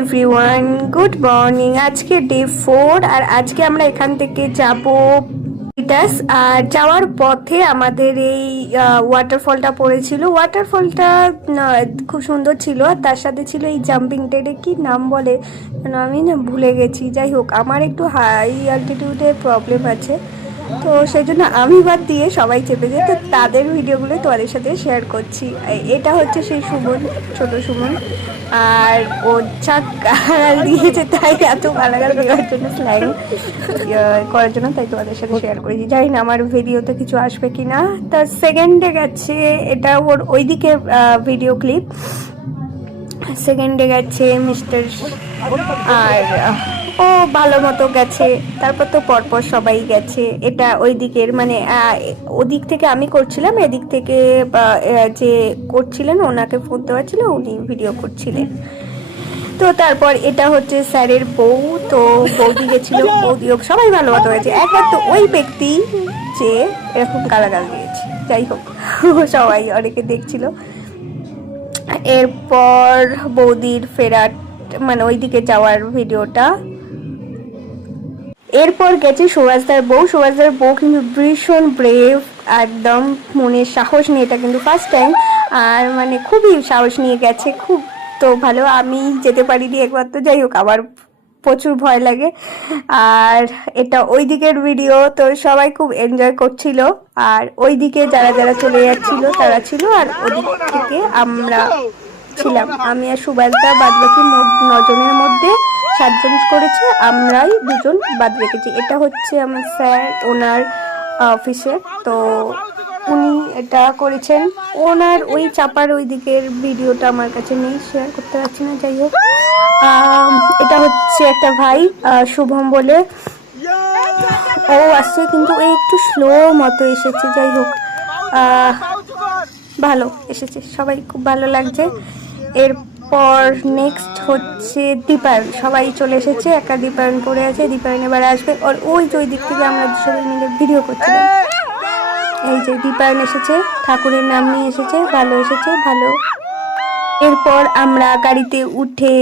Everyone, good morning. আজকে day 4 আর আজকে আমরা এখান থেকে যাব পিটাস। আর যাওয়ার পথে আমাদের এই ওয়াটারফলটা পড়েছিল। ওয়াটারফলটা খুব সুন্দর ছিল, আর তার সাথে ছিল এই জাম্পিং টেডে, কি নাম বলে আমি না ভুলে গেছি। যাই হোক, আমার একটু হাই অ্যালটিটিউডের প্রবলেম আছে, তো সেই জন্য আমি বাদ দিয়ে সবাই চেপে যায়। তো তাদের ভিডিওগুলো তোমাদের সাথে শেয়ার করছি। এটা হচ্ছে সেই সুমন, ছোট সুমন। আর ও চাক গালাগাল দিয়েছে, তাই এত গালাগাল দেওয়ার জন্য, স্ল্যাং করার জন্য, তাই তোমাদের সাথে শেয়ার করেছি। জানি না আমার ভিডিওতে কিছু আসবে কি না। তার সেকেন্ডে গেছে, এটা ওর ওইদিকে ভিডিও ক্লিপ। সেকেন্ডে গেছে মিস্টার, আর ও ভালো মতো গেছে। তারপর তো পরপর সবাই গেছে। এটা ওই দিকের, মানে ওদিক থেকে আমি করছিলাম, এদিক থেকে যে করছিলেন ওনাকে ফোন দেওয়া ছিল, উনি ভিডিও করছিলেন। তো তারপর এটা হচ্ছে স্যারের বউ, তো বৌদি গেছিল, বৌদিও সবাই ভালো মতো হয়েছে। একবার তো ওই ব্যক্তি যে এরকম গালাগাল দিয়েছে, যাই হোক সবাই অনেকে দেখছিল। এরপর বৌদির ফেরার, মানে ওইদিকে যাওয়ার ভিডিওটা। এরপর গেছে সুভাষদার বউ। সুভাষদার বউ কিন্তু ভীষণ ব্রেভ, একদম মনের সাহস নিয়ে, এটা কিন্তু ফার্স্ট টাইম, আর মানে খুবই সাহস নিয়ে গেছে। খুব তো ভালো, আমি যেতে পারিনি একবার, তো যাই হোক আমার প্রচুর ভয় লাগে। আর এটা ওই দিকের ভিডিও, তো সবাই খুব এনজয় করছিল। আর ওই দিকে যারা যারা চলে যাচ্ছিল তারা ছিল, আর ওদিক থেকে আমরা ছিলাম, আমি আর সুভাষদা। বাদ বাকি 9 জনের মধ্যে 7 জন করেছে, আমরাই 2 জন বাদ রেখেছি। এটা হচ্ছে আমার স্যার, ওনার অফিসের, তো উনি এটা করেছেন। ওনার ওই চাপার ওই দিকের ভিডিওটা আমার কাছে নেই, শেয়ার করতে পারছি না। যাই হোক, এটা হচ্ছে একটা ভাই, শুভম বলে, ও আসছে, কিন্তু এই একটু স্লো মতো এসেছে। যাই হোক, ভালো এসেছে, সবাই খুব ভালো লাগছে। এরপর নেক্সট হচ্ছে দীপায়ন, সবাই চলে এসেছে, একা দীপায়ন পড়ে আছে। দীপায়ন এবার আসবে, আর ওই যে ওই দিক থেকে আমরা সবাই মিলে ভিডিও করছিলাম। এই যে দীপায়ন এসেছে, ঠাকুরের নাম নিয়ে এসেছে, ভালো এসেছে, ভালো। এরপর আমরা গাড়িতে উঠে